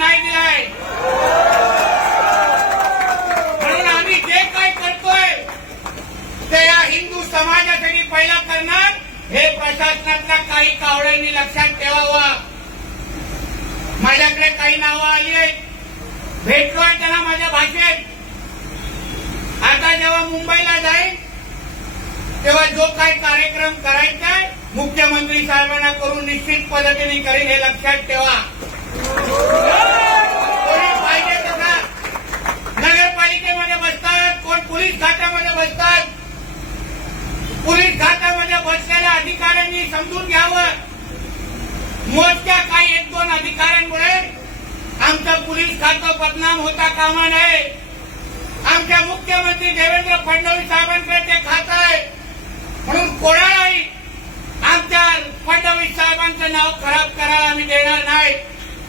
नाही दिलाय. म्हणून आम्ही जे काय करतोय ते या हिंदू समाजासाठी पहिला करणार, हे प्रशासनातल्या काही कावळ्यांनी लक्षात ठेवावं. माझ्याकडे काही नावं आली आहेत, भेटलोय त्यांना माझ्या भाषेत. आता जेव्हा मुंबईला जाईल तेव्हा जो काही कार्यक्रम करायचा आहे मुख्यमंत्री साहेबांना करून निश्चित पद्धतीने करेल, हे लक्षात ठेवा. कोणी पाहिजे तसा नगरपालिकेमध्ये बसतात, कोण पोलीस खात्यामध्ये बसतात. पोलीस खात्यामध्ये बसलेल्या अधिकाऱ्यांनी समजून घ्यावं, मोजक्या काही 1-2 अधिकाऱ्यांमुळे आमचं पोलीस खातं बदनाम होता कामा नये. आमच्या मुख्यमंत्री देवेंद्र फडणवीस साहेबांकडे ते खातं आहे, म्हणून कोणालाही आमच्या फडणवीस साहेबांचं नाव खराब करायला आम्ही देणार नाही.